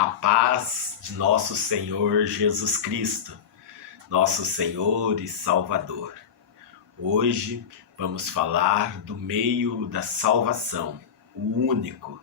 A paz de nosso Senhor Jesus Cristo, nosso Senhor e Salvador. Hoje vamos falar do meio da salvação, o único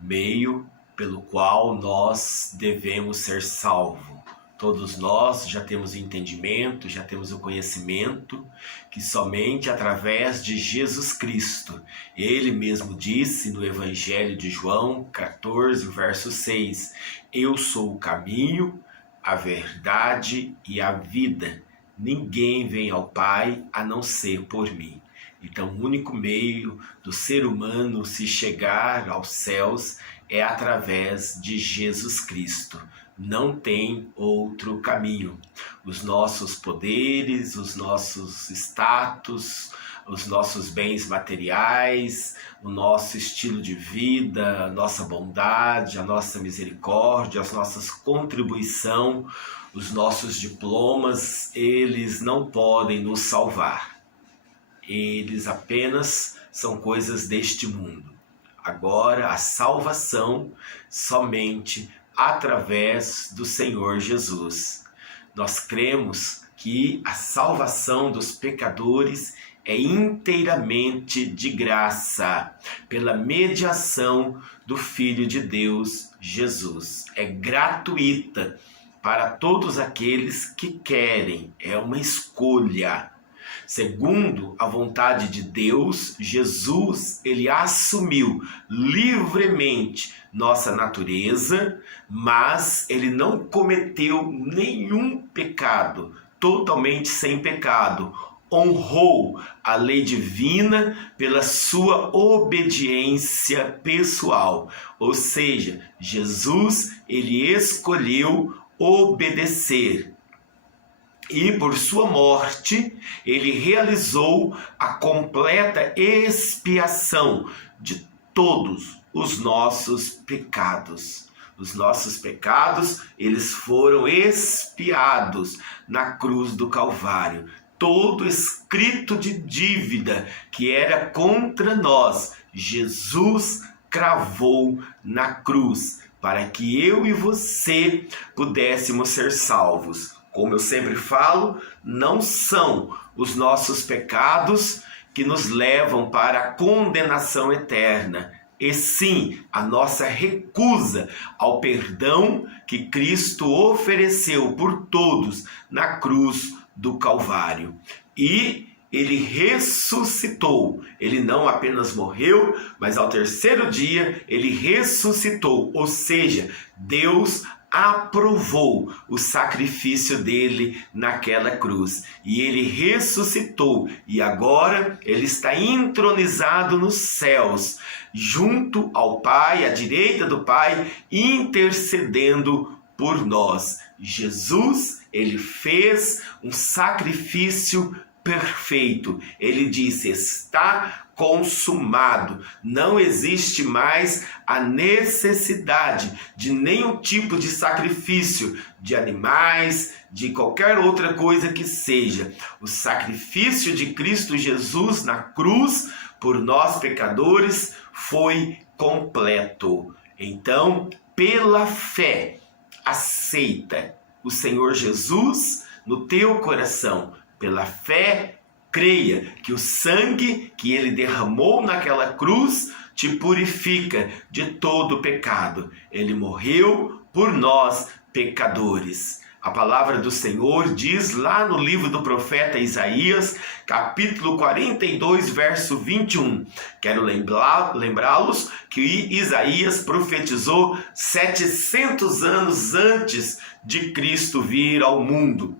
meio pelo qual nós devemos ser salvos. Todos nós já temos o entendimento, já temos o conhecimento que somente através de Jesus Cristo, Ele mesmo disse no Evangelho de João 14, verso 6, eu sou o caminho, a verdade e a vida. Ninguém vem ao Pai a não ser por mim. Então, o único meio do ser humano se chegar aos céus é através de Jesus Cristo. Não tem outro caminho. Os nossos poderes, os nossos status, os nossos bens materiais, o nosso estilo de vida, a nossa bondade, a nossa misericórdia, as nossas contribuições, os nossos diplomas, eles não podem nos salvar. Eles apenas são coisas deste mundo. Agora, a salvação somente através do Senhor Jesus. Nós cremos que a salvação dos pecadores é inteiramente de graça, pela mediação do Filho de Deus, Jesus. É gratuita para todos aqueles que querem, é uma escolha. Segundo a vontade de Deus, Jesus, ele assumiu livremente nossa natureza, mas ele não cometeu nenhum pecado, totalmente sem pecado. Honrou a lei divina pela sua obediência pessoal. Ou seja, Jesus, ele escolheu obedecer. E por sua morte, ele realizou a completa expiação de todos os nossos pecados. Os nossos pecados, eles foram expiados na cruz do Calvário. Todo escrito de dívida que era contra nós, Jesus cravou na cruz, para que eu e você pudéssemos ser salvos. Como eu sempre falo, não são os nossos pecados que nos levam para a condenação eterna, e sim a nossa recusa ao perdão que Cristo ofereceu por todos na cruz do Calvário. E ele ressuscitou, ele não apenas morreu, mas ao terceiro dia ele ressuscitou, ou seja, Deus aprovou o sacrifício dele naquela cruz. E ele ressuscitou. E agora ele está entronizado nos céus, junto ao Pai, à direita do Pai, intercedendo por nós. Jesus, ele fez um sacrifício perfeito. Ele disse, está consumado. Não existe mais a necessidade de nenhum tipo de sacrifício, de animais, de qualquer outra coisa que seja. O sacrifício de Cristo Jesus na cruz, por nós pecadores, foi completo. Então, pela fé, aceita o Senhor Jesus no teu coração. Pela fé, creia que o sangue que ele derramou naquela cruz te purifica de todo pecado. Ele morreu por nós, pecadores. A palavra do Senhor diz lá no livro do profeta Isaías, capítulo 42, verso 21. Quero lembrá-los que Isaías profetizou 700 anos antes de Cristo vir ao mundo.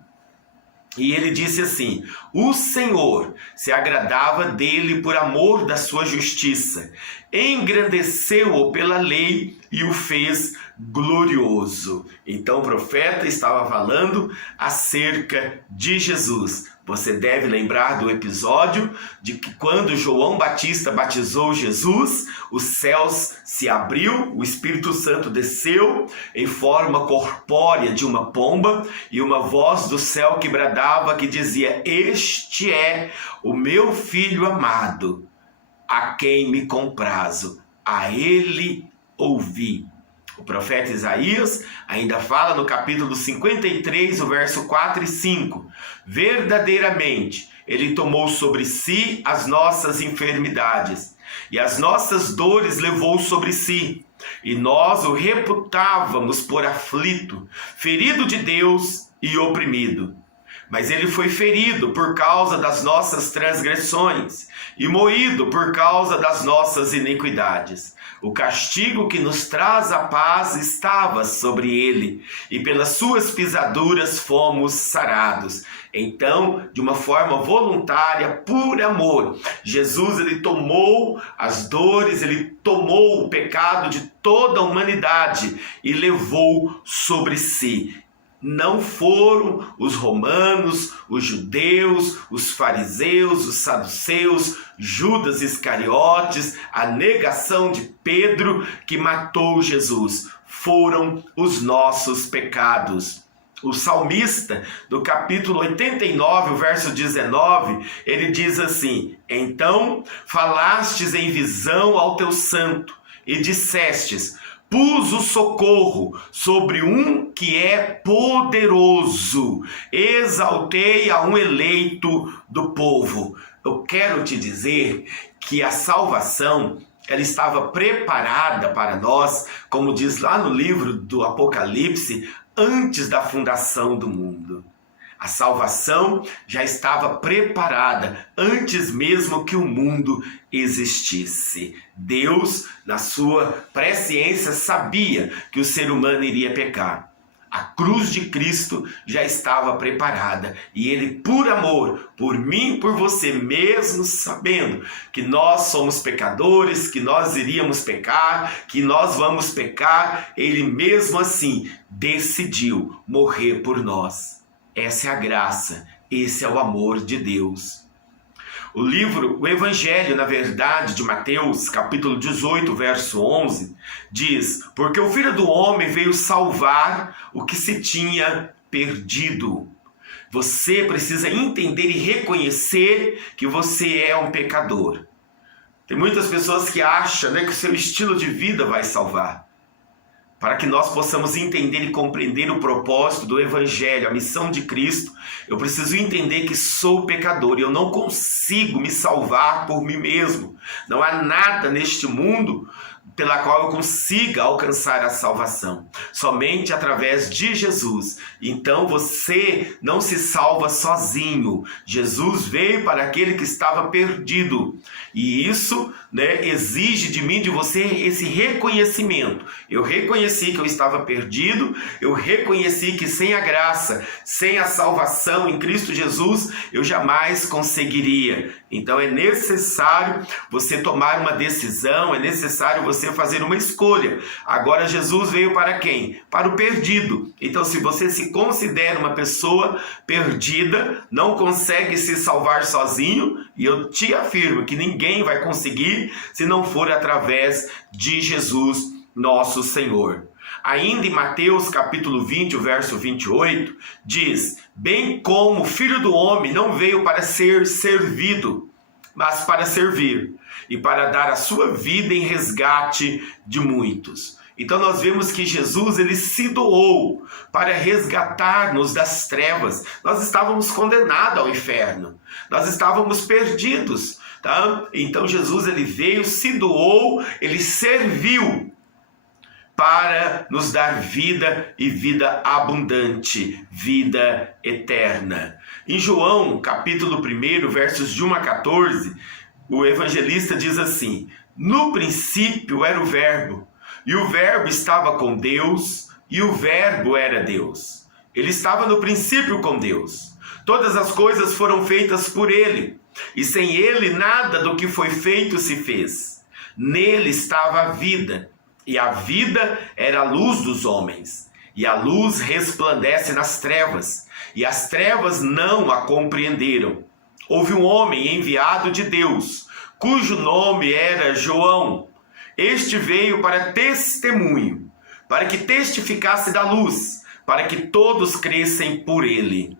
E ele disse assim, o Senhor se agradava dele por amor da sua justiça, engrandeceu-o pela lei e o fez glorioso. Então o profeta estava falando acerca de Jesus. Você deve lembrar do episódio de que quando João Batista batizou Jesus, os céus se abriu, o Espírito Santo desceu em forma corpórea de uma pomba e uma voz do céu que bradava, que dizia, este é o meu filho amado, a quem me comprazo, a ele ouvi. O profeta Isaías ainda fala no capítulo 53, o verso 4 e 5. Verdadeiramente, ele tomou sobre si as nossas enfermidades e as nossas dores levou sobre si. E nós o reputávamos por aflito, ferido de Deus e oprimido. Mas ele foi ferido por causa das nossas transgressões e moído por causa das nossas iniquidades. O castigo que nos traz a paz estava sobre ele, e pelas suas pisaduras fomos sarados. Então, de uma forma voluntária, por amor, Jesus ele tomou as dores, ele tomou o pecado de toda a humanidade e levou sobre si. Não foram os romanos, os judeus, os fariseus, os saduceus, Judas Iscariotes, a negação de Pedro que matou Jesus. Foram os nossos pecados. O salmista, no capítulo 89, o verso 19, ele diz assim: então falastes em visão ao teu santo e dissestes: pus o socorro sobre um que é poderoso, exaltei a um eleito do povo. Eu quero te dizer que a salvação, ela estava preparada para nós, como diz lá no livro do Apocalipse, antes da fundação do mundo. A salvação já estava preparada antes mesmo que o mundo existisse. Deus, na sua presciência, sabia que o ser humano iria pecar. A cruz de Cristo já estava preparada e ele, por amor, por mim e por você, mesmo sabendo que nós somos pecadores, que nós iríamos pecar, que nós vamos pecar, ele mesmo assim decidiu morrer por nós. Essa é a graça, esse é o amor de Deus. O Evangelho, na verdade, de Mateus, capítulo 18, verso 11, diz: porque o Filho do Homem veio salvar o que se tinha perdido. Você precisa entender e reconhecer que você é um pecador. Tem muitas pessoas que acham, que o seu estilo de vida vai salvar. Para que nós possamos entender e compreender o propósito do Evangelho, a missão de Cristo, eu preciso entender que sou pecador e eu não consigo me salvar por mim mesmo. Não há nada neste mundo pela qual eu consiga alcançar a salvação. Somente através de Jesus. Então você não se salva sozinho. Jesus veio para aquele que estava perdido. E isso, exige de mim, de você, esse reconhecimento. Eu reconheci que eu estava perdido, eu reconheci que sem a graça, sem a salvação em Cristo Jesus, eu jamais conseguiria. Então é necessário você tomar uma decisão, é necessário você fazer uma escolha. Agora Jesus veio para quem? Para o perdido. Então se você se considera uma pessoa perdida, não consegue se salvar sozinho, e eu te afirmo que ninguém vai conseguir se não for através de Jesus, nosso Senhor. Ainda em Mateus capítulo 20, o verso 28, diz: bem como o Filho do Homem não veio para ser servido, mas para servir, e para dar a sua vida em resgate de muitos. Então nós vemos que Jesus ele se doou para resgatar-nos das trevas. Nós estávamos condenados ao inferno, nós estávamos perdidos, tá? Então Jesus ele veio, se doou, ele serviu para nos dar vida e vida abundante, vida eterna. Em João, capítulo 1, versos de 1 a 14, o evangelista diz assim: no princípio era o Verbo, e o Verbo estava com Deus, e o Verbo era Deus. Ele estava no princípio com Deus. Todas as coisas foram feitas por ele, e sem ele nada do que foi feito se fez. Nele estava a vida, e a vida era a luz dos homens. E a luz resplandece nas trevas, e as trevas não a compreenderam. Houve um homem enviado de Deus, cujo nome era João. Este veio para testemunho, para que testificasse da luz, para que todos crescem por ele.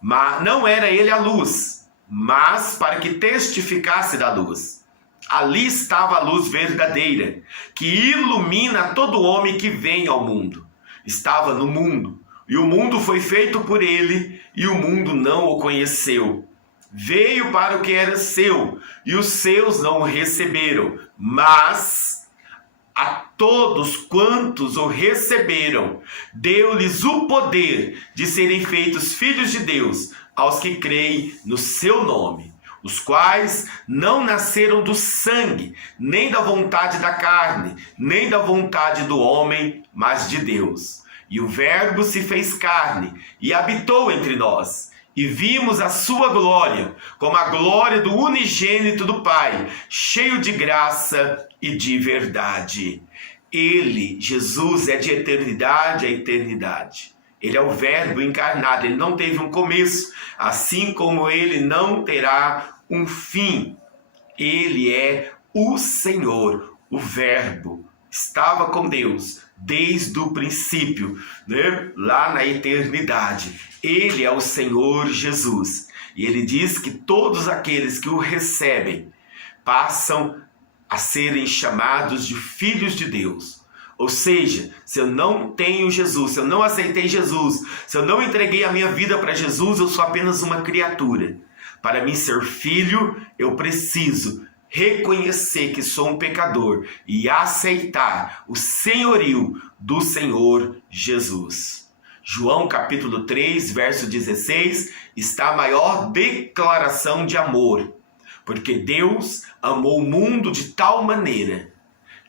Mas não era ele a luz, mas para que testificasse da luz. Ali estava a luz verdadeira, que ilumina todo homem que vem ao mundo. Estava no mundo, e o mundo foi feito por ele, e o mundo não o conheceu. Veio para o que era seu, e os seus não o receberam, mas a todos quantos o receberam, deu-lhes o poder de serem feitos filhos de Deus, aos que creem no seu nome, os quais não nasceram do sangue, nem da vontade da carne, nem da vontade do homem, mas de Deus. E o Verbo se fez carne e habitou entre nós, e vimos a sua glória, como a glória do unigênito do Pai, cheio de graça e de verdade. Ele, Jesus, é de eternidade a eternidade. Ele é o Verbo encarnado, ele não teve um começo, assim como ele não terá um fim. Ele é o Senhor, o Verbo. Estava com Deus desde o princípio, né? Lá na eternidade. Ele é o Senhor Jesus. E ele diz que todos aqueles que o recebem passam a serem chamados de filhos de Deus. Ou seja, se eu não tenho Jesus, se eu não aceitei Jesus, se eu não entreguei a minha vida para Jesus, eu sou apenas uma criatura. Para mim ser filho, eu preciso reconhecer que sou um pecador e aceitar o senhorio do Senhor Jesus. João capítulo 3, verso 16, está a maior declaração de amor. Porque Deus amou o mundo de tal maneira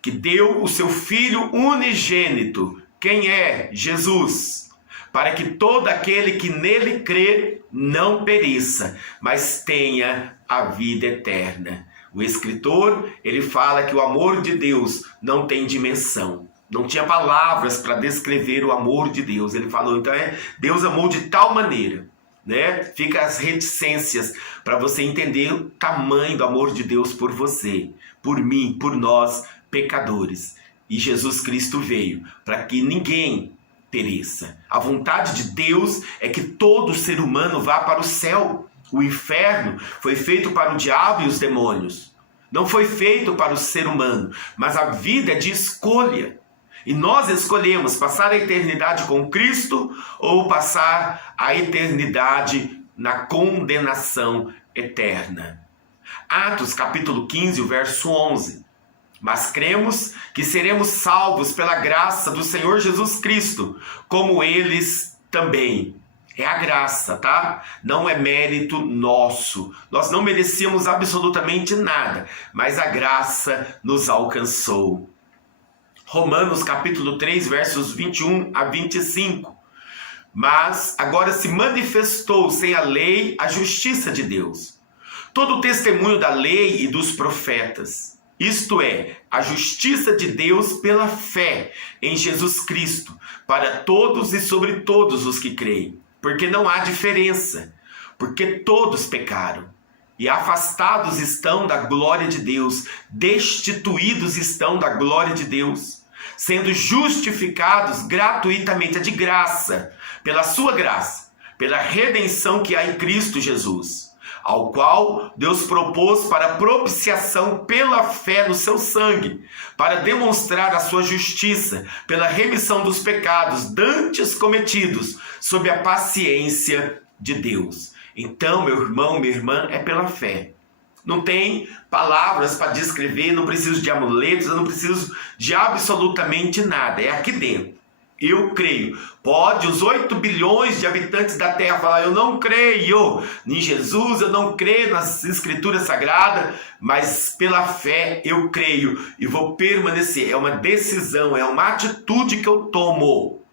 que deu o seu Filho unigênito. Quem é? Jesus. Para que todo aquele que nele crê não pereça, mas tenha a vida eterna. O escritor, ele fala que o amor de Deus não tem dimensão. Não tinha palavras para descrever o amor de Deus. Ele falou, então Deus amou de tal maneira, né? Fica as reticências para você entender o tamanho do amor de Deus por você, por mim, por nós, pecadores. E Jesus Cristo veio para que ninguém pereça. A vontade de Deus é que todo ser humano vá para o céu. O inferno foi feito para o diabo e os demônios. Não foi feito para o ser humano, mas a vida é de escolha. E nós escolhemos passar a eternidade com Cristo ou passar a eternidade na condenação eterna. Atos capítulo 15, o verso 11. Mas cremos que seremos salvos pela graça do Senhor Jesus Cristo, como eles também. É a graça, tá? Não é mérito nosso. Nós não merecíamos absolutamente nada, mas a graça nos alcançou. Romanos capítulo 3, versos 21 a 25. Mas agora se manifestou sem a lei a justiça de Deus. Todo o testemunho da lei e dos profetas, isto é, a justiça de Deus pela fé em Jesus Cristo, para todos e sobre todos os que creem. Porque não há diferença, porque todos pecaram e afastados estão da glória de Deus, destituídos estão da glória de Deus, sendo justificados gratuitamente, de graça, pela sua graça, pela redenção que há em Cristo Jesus, ao qual Deus propôs para propiciação pela fé no seu sangue, para demonstrar a sua justiça, pela remissão dos pecados dantes cometidos, sob a paciência de Deus. Então, meu irmão, minha irmã, é pela fé. Não tem palavras para descrever, não preciso de amuletos, eu não preciso de absolutamente nada. É aqui dentro. Eu creio. Pode os 8 bilhões de habitantes da Terra falar, eu não creio em Jesus, eu não creio nas Escrituras Sagradas, mas pela fé eu creio e vou permanecer. É uma decisão, é uma atitude que eu tomo.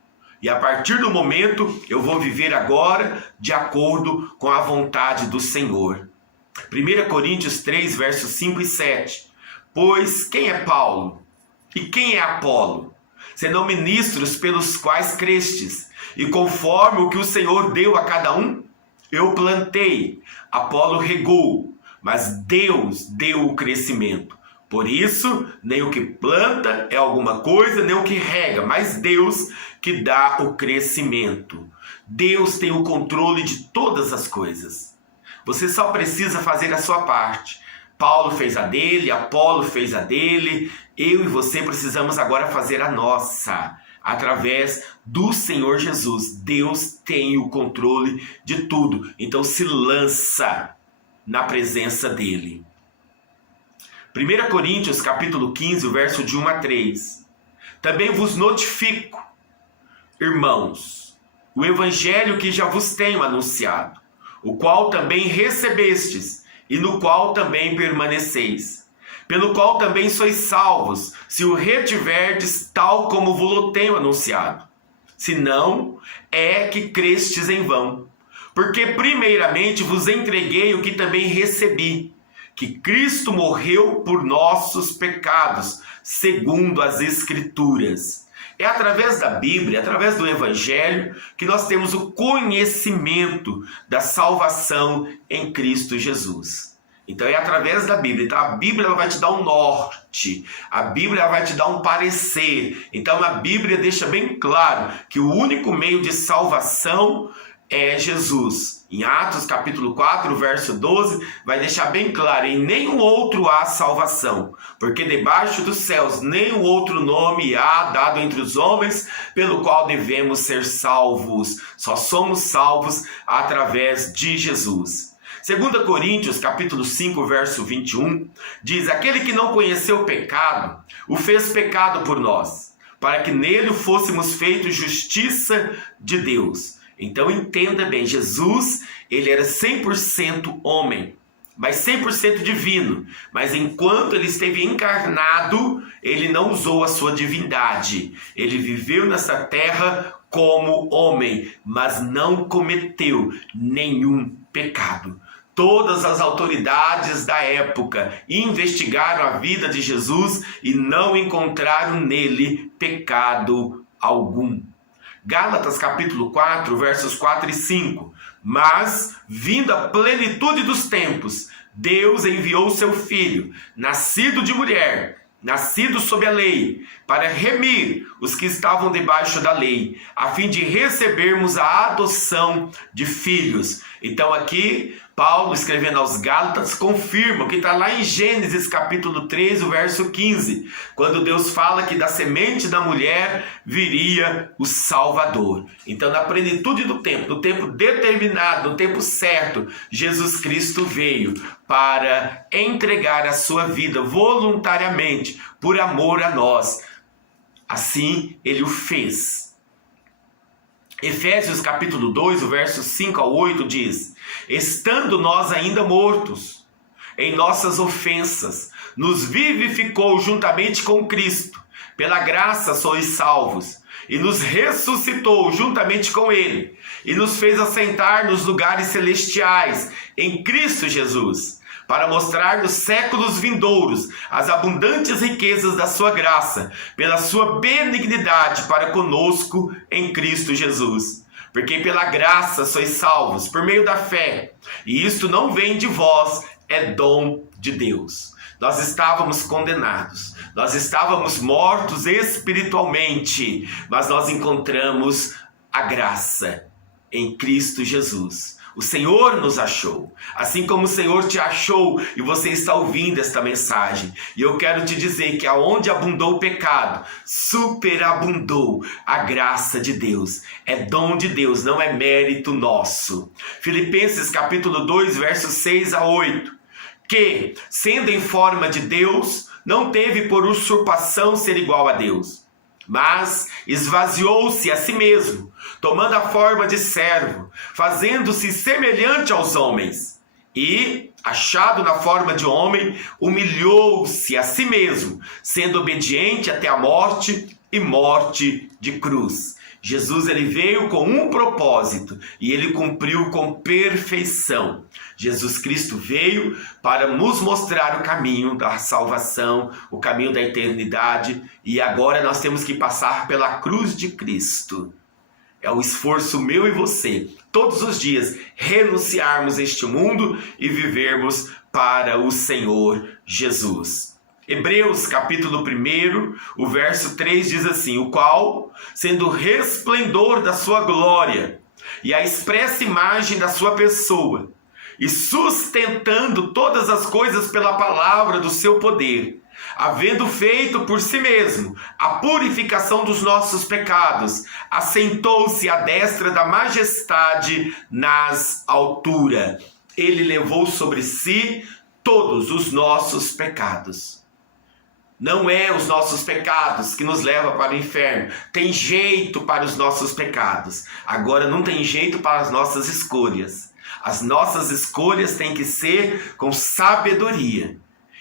E a partir do momento, eu vou viver agora de acordo com a vontade do Senhor. 1 Coríntios 3, versos 5 e 7. Pois quem é Paulo? E quem é Apolo? Senão ministros pelos quais crestes, e conforme o que o Senhor deu a cada um, eu plantei, Apolo regou, mas Deus deu o crescimento. Por isso, nem o que planta é alguma coisa, nem o que rega, mas Deus que dá o crescimento. Deus tem o controle de todas as coisas. Você só precisa fazer a sua parte. Paulo fez a dele, Apolo fez a dele, eu e você precisamos agora fazer a nossa, através do Senhor Jesus. Deus tem o controle de tudo, então se lança na presença dele. 1 Coríntios capítulo 15, o verso de 1 a 3. Também vos notifico, irmãos, o evangelho que já vos tenho anunciado, o qual também recebestes, e no qual também permaneceis, pelo qual também sois salvos, se o retiverdes tal como vos tenho anunciado. Se não, é que crestes em vão. Porque primeiramente vos entreguei o que também recebi, que Cristo morreu por nossos pecados, segundo as Escrituras. É através da Bíblia, através do Evangelho, que nós temos o conhecimento da salvação em Cristo Jesus. Então é através da Bíblia. Então a Bíblia ela vai te dar um norte, a Bíblia ela vai te dar um parecer. Então a Bíblia deixa bem claro que o único meio de salvação é Jesus. Em Atos capítulo 4, verso 12, vai deixar bem claro: em nenhum outro há salvação, porque debaixo dos céus nenhum outro nome há dado entre os homens pelo qual devemos ser salvos. Só somos salvos através de Jesus. 2 Coríntios capítulo 5, verso 21, diz: aquele que não conheceu o pecado, o fez pecado por nós, para que nele fôssemos feitos justiça de Deus. Então entenda bem, Jesus, ele era 100% homem, mas 100% divino. Mas enquanto ele esteve encarnado, ele não usou a sua divindade. Ele viveu nessa terra como homem, mas não cometeu nenhum pecado. Todas as autoridades da época investigaram a vida de Jesus e não encontraram nele pecado algum. Gálatas capítulo 4, versos 4 e 5. Mas, vindo a plenitude dos tempos, Deus enviou o seu Filho, nascido de mulher, nascido sob a lei, para remir os que estavam debaixo da lei, a fim de recebermos a adoção de filhos. Então aqui, Paulo, escrevendo aos Gálatas, confirma o que está lá em Gênesis capítulo 3, o verso 15, quando Deus fala que da semente da mulher viria o Salvador. Então, na plenitude do tempo, no tempo determinado, no tempo certo, Jesus Cristo veio para entregar a sua vida voluntariamente, por amor a nós. Assim, ele o fez. Efésios capítulo 2, o verso 5 ao 8 diz: estando nós ainda mortos em nossas ofensas, nos vivificou juntamente com Cristo, pela graça sois salvos, e nos ressuscitou juntamente com ele, e nos fez assentar nos lugares celestiais, em Cristo Jesus, para mostrar nos séculos vindouros as abundantes riquezas da sua graça, pela sua benignidade para conosco em Cristo Jesus. Porque pela graça sois salvos, por meio da fé, e isto não vem de vós, é dom de Deus. Nós estávamos condenados, nós estávamos mortos espiritualmente, mas nós encontramos a graça em Cristo Jesus. O Senhor nos achou, assim como o Senhor te achou e você está ouvindo esta mensagem. E eu quero te dizer que aonde abundou o pecado, superabundou a graça de Deus. É dom de Deus, não é mérito nosso. Filipenses capítulo 2, versos 6 a 8. Que, sendo em forma de Deus, não teve por usurpação ser igual a Deus, mas esvaziou-se a si mesmo, tomando a forma de servo, fazendo-se semelhante aos homens. E, achado na forma de homem, humilhou-se a si mesmo, sendo obediente até a morte e morte de cruz. Jesus ele veio com um propósito e ele cumpriu com perfeição. Jesus Cristo veio para nos mostrar o caminho da salvação, o caminho da eternidade, e agora nós temos que passar pela cruz de Cristo. É o esforço meu e você, todos os dias, renunciarmos a este mundo e vivermos para o Senhor Jesus. Hebreus capítulo 1, o verso 3 diz assim: o qual, sendo o resplendor da sua glória e a expressa imagem da sua pessoa, e sustentando todas as coisas pela palavra do seu poder, havendo feito por si mesmo a purificação dos nossos pecados, assentou-se à destra da majestade nas alturas. Ele levou sobre si todos os nossos pecados. Não é os nossos pecados que nos levam para o inferno. Tem jeito para os nossos pecados. Agora não tem jeito para as nossas escolhas. As nossas escolhas têm que ser com sabedoria.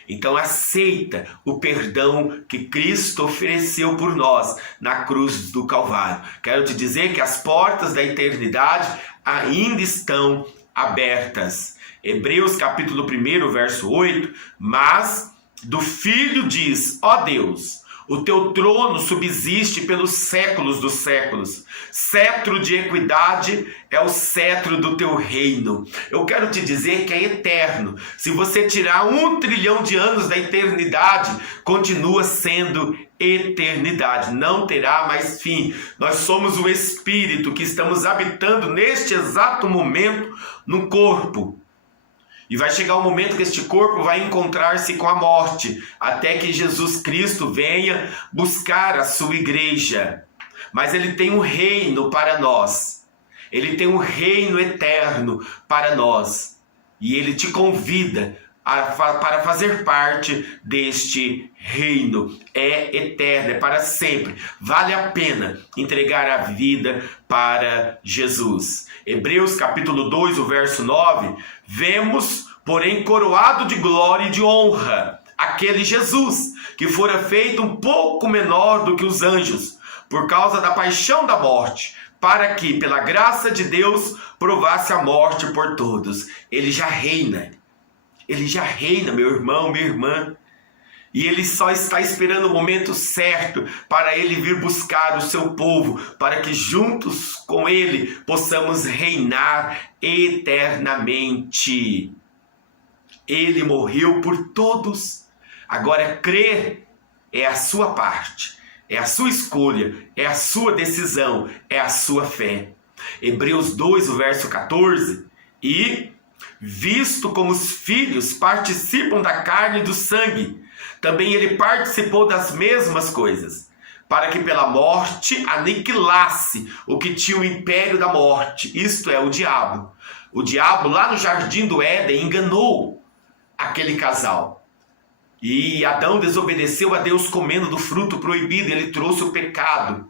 Então aceita o perdão que Cristo ofereceu por nós na cruz do Calvário. Quero te dizer que as portas da eternidade ainda estão abertas. Hebreus capítulo 1, verso 8, mas do Filho diz, ó Deus, o teu trono subsiste pelos séculos dos séculos. Cetro de equidade é o cetro do teu reino. Eu quero te dizer que é eterno. Se você tirar 1 trilhão de anos da eternidade, continua sendo eternidade. Não terá mais fim. Nós somos o Espírito que estamos habitando neste exato momento no corpo. E vai chegar um momento que este corpo vai encontrar-se com a morte, até que Jesus Cristo venha buscar a sua igreja. Mas ele tem um reino para nós. Ele tem um reino eterno para nós. E ele te convida para fazer parte deste reino. É eterno, é para sempre. Vale a pena entregar a vida para Jesus. Hebreus capítulo 2, o verso 9, vemos, porém, coroado de glória e de honra, aquele Jesus, que fora feito um pouco menor do que os anjos, por causa da paixão da morte, para que, pela graça de Deus, provasse a morte por todos. Ele já reina, meu irmão, minha irmã. E ele só está esperando o momento certo para ele vir buscar o seu povo, para que juntos com ele possamos reinar eternamente. Ele morreu por todos. Agora crer é a sua parte, é a sua escolha, é a sua decisão, é a sua fé. Hebreus 2, o verso 14, e visto como os filhos participam da carne e do sangue, também ele participou das mesmas coisas, para que pela morte aniquilasse o que tinha o império da morte, isto é, o diabo. O diabo lá no jardim do Éden enganou aquele casal. E Adão desobedeceu a Deus comendo do fruto proibido, ele trouxe o pecado.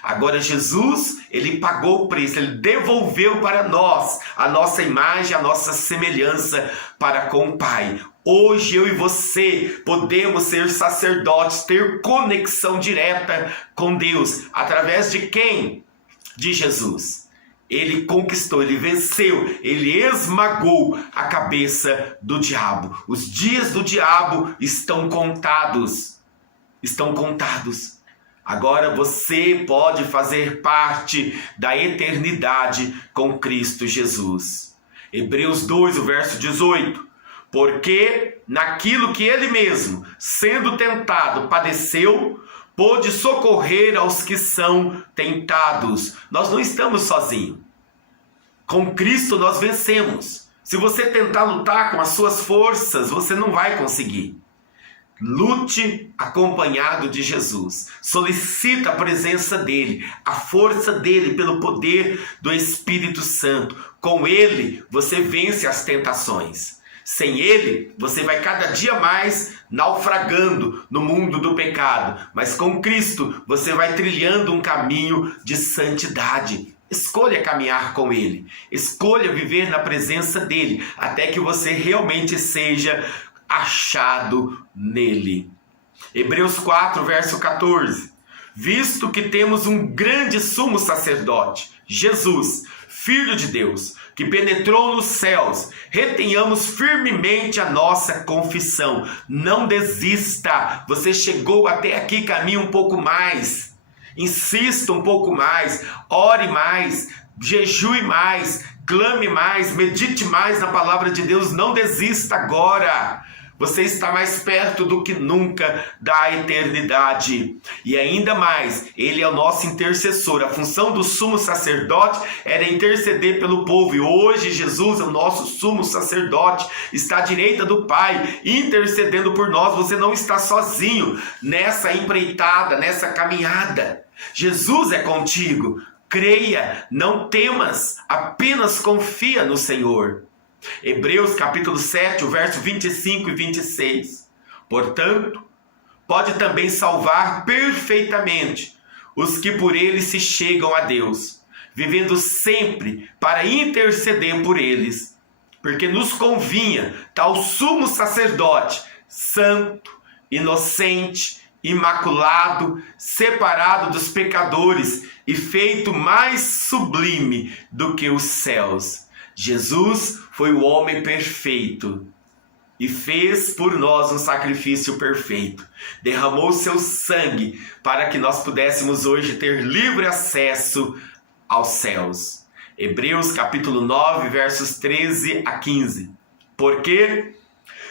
Agora Jesus, ele pagou o preço, ele devolveu para nós a nossa imagem, a nossa semelhança para com o Pai. Hoje eu e você podemos ser sacerdotes, ter conexão direta com Deus. Através de quem? De Jesus. Ele conquistou, ele venceu, ele esmagou a cabeça do diabo. Os dias do diabo estão contados. Estão contados. Agora você pode fazer parte da eternidade com Cristo Jesus. Hebreus 2, o verso 18. Porque naquilo que ele mesmo, sendo tentado, padeceu, pôde socorrer aos que são tentados. Nós não estamos sozinhos. Com Cristo nós vencemos. Se você tentar lutar com as suas forças, você não vai conseguir. Lute acompanhado de Jesus. Solicita a presença dele, a força dele pelo poder do Espírito Santo. Com ele você vence as tentações. Sem ele, você vai cada dia mais naufragando no mundo do pecado. Mas com Cristo, você vai trilhando um caminho de santidade. Escolha caminhar com ele. Escolha viver na presença dele, até que você realmente seja achado nele. Hebreus 4, verso 14. Visto que temos um grande sumo sacerdote, Jesus, Filho de Deus, que penetrou nos céus, retenhamos firmemente a nossa confissão. Não desista. Você chegou até aqui, caminhe um pouco mais. Insista um pouco mais. Ore mais. Jejue mais. Clame mais. Medite mais na palavra de Deus. Não desista agora. Você está mais perto do que nunca da eternidade. E ainda mais, ele é o nosso intercessor. A função do sumo sacerdote era interceder pelo povo. E hoje Jesus é o nosso sumo sacerdote. Está à direita do Pai, intercedendo por nós. Você não está sozinho nessa empreitada, nessa caminhada. Jesus é contigo. Creia, não temas, apenas confia no Senhor. Hebreus capítulo 7, o verso 25 e 26. Portanto, pode também salvar perfeitamente os que por ele se chegam a Deus, vivendo sempre para interceder por eles, porque nos convinha tal sumo sacerdote, santo, inocente, imaculado, separado dos pecadores e feito mais sublime do que os céus. Jesus foi o homem perfeito e fez por nós um sacrifício perfeito. Derramou seu sangue para que nós pudéssemos hoje ter livre acesso aos céus. Hebreus capítulo 9, versos 13 a 15. Porque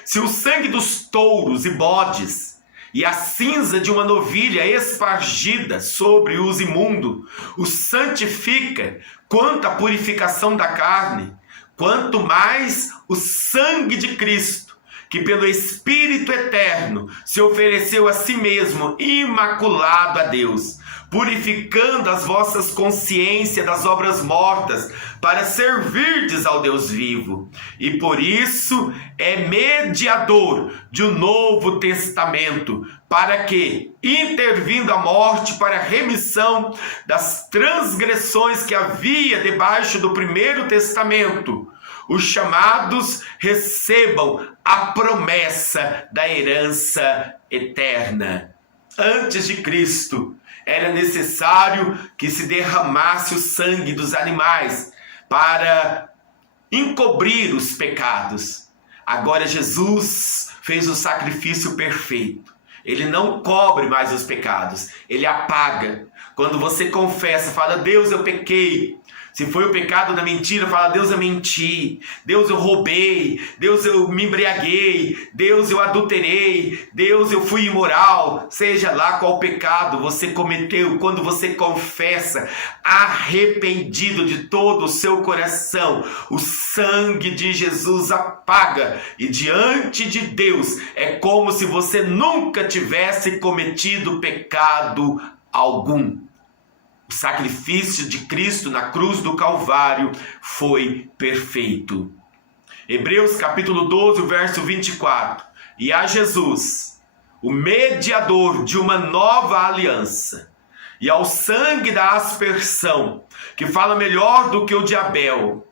se o sangue dos touros e bodes e a cinza de uma novilha espargida sobre os imundos os santifica quanto à purificação da carne, quanto mais o sangue de Cristo, que pelo Espírito Eterno se ofereceu a si mesmo imaculado a Deus, purificando as vossas consciências das obras mortas, para servirdes ao Deus vivo. E por isso é mediador de um novo testamento, para que, intervindo a morte para a remissão das transgressões que havia debaixo do primeiro testamento, os chamados recebam a promessa da herança eterna. Antes de Cristo, era necessário que se derramasse o sangue dos animais para encobrir os pecados. Agora Jesus fez o sacrifício perfeito. Ele não cobre mais os pecados, ele apaga. Quando você confessa, fala: Deus, eu pequei. Se foi o pecado da mentira, fala: Deus, eu menti. Deus, eu roubei. Deus, eu me embriaguei. Deus, eu adulterei. Deus, eu fui imoral. Seja lá qual pecado você cometeu, quando você confessa, arrependido de todo o seu coração, o sangue de Jesus apaga. E diante de Deus é como se você nunca tivesse cometido pecado algum. O sacrifício de Cristo na cruz do Calvário foi perfeito. Hebreus capítulo 12, verso 24. E a Jesus, o mediador de uma nova aliança, e ao sangue da aspersão, que fala melhor do que o de Abel,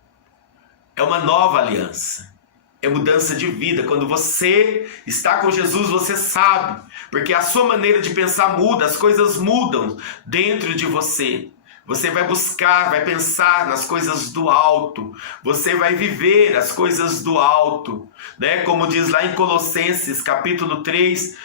é uma nova aliança. É mudança de vida. Quando você está com Jesus, você sabe, porque a sua maneira de pensar muda, as coisas mudam dentro de você. Você vai buscar, vai pensar nas coisas do alto, você vai viver as coisas do alto, né? Como diz lá em Colossenses capítulo 3,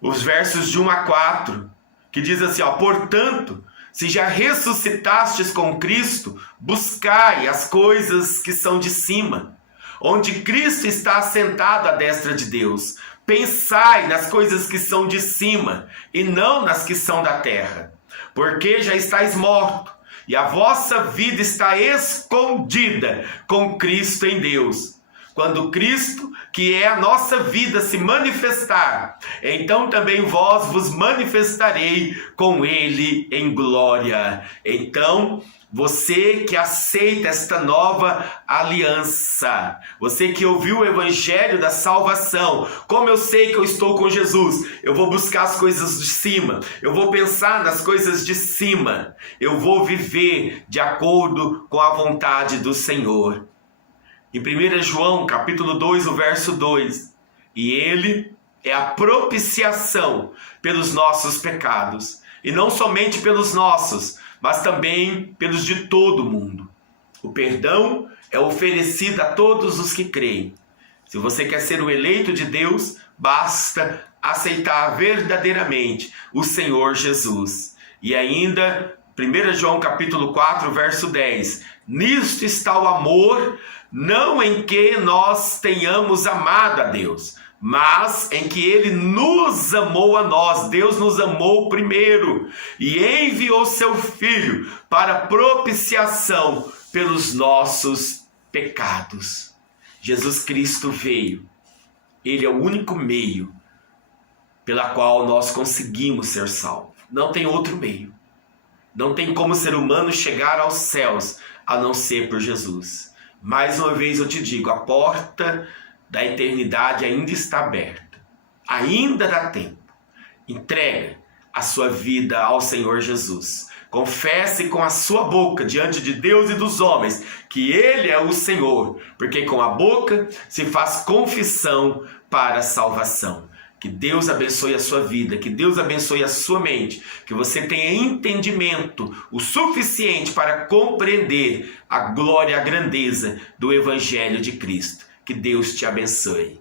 os versos de 1 a 4, que diz assim, portanto, se já ressuscitastes com Cristo, buscai as coisas que são de cima, onde Cristo está assentado à destra de Deus. Pensai nas coisas que são de cima, e não nas que são da terra, porque já estáis mortos, e a vossa vida está escondida com Cristo em Deus. Quando Cristo, que é a nossa vida, se manifestar, então também vós vos manifestarei com Ele em glória. Então, você que aceita esta nova aliança, você que ouviu o evangelho da salvação, como eu sei que eu estou com Jesus, eu vou buscar as coisas de cima, eu vou pensar nas coisas de cima, eu vou viver de acordo com a vontade do Senhor. Em 1 João capítulo 2, o verso 2, e Ele é a propiciação pelos nossos pecados, e não somente pelos nossos, mas também pelos de todo mundo. O perdão é oferecido a todos os que creem. Se você quer ser o eleito de Deus, basta aceitar verdadeiramente o Senhor Jesus. E ainda, 1 João capítulo 4, verso 10. Nisto está o amor, não em que nós tenhamos amado a Deus, mas em que Ele nos amou a nós. Deus nos amou primeiro e enviou seu Filho para propiciação pelos nossos pecados. Jesus Cristo veio. Ele é o único meio pela qual nós conseguimos ser salvos. Não tem outro meio. Não tem como ser humano chegar aos céus a não ser por Jesus. Mais uma vez eu te digo, a porta da eternidade ainda está aberta. Ainda dá tempo. Entrega a sua vida ao Senhor Jesus. Confesse com a sua boca diante de Deus e dos homens que Ele é o Senhor, porque com a boca se faz confissão para a salvação. Que Deus abençoe a sua vida, que Deus abençoe a sua mente, que você tenha entendimento o suficiente para compreender a glória e a grandeza do Evangelho de Cristo. Que Deus te abençoe.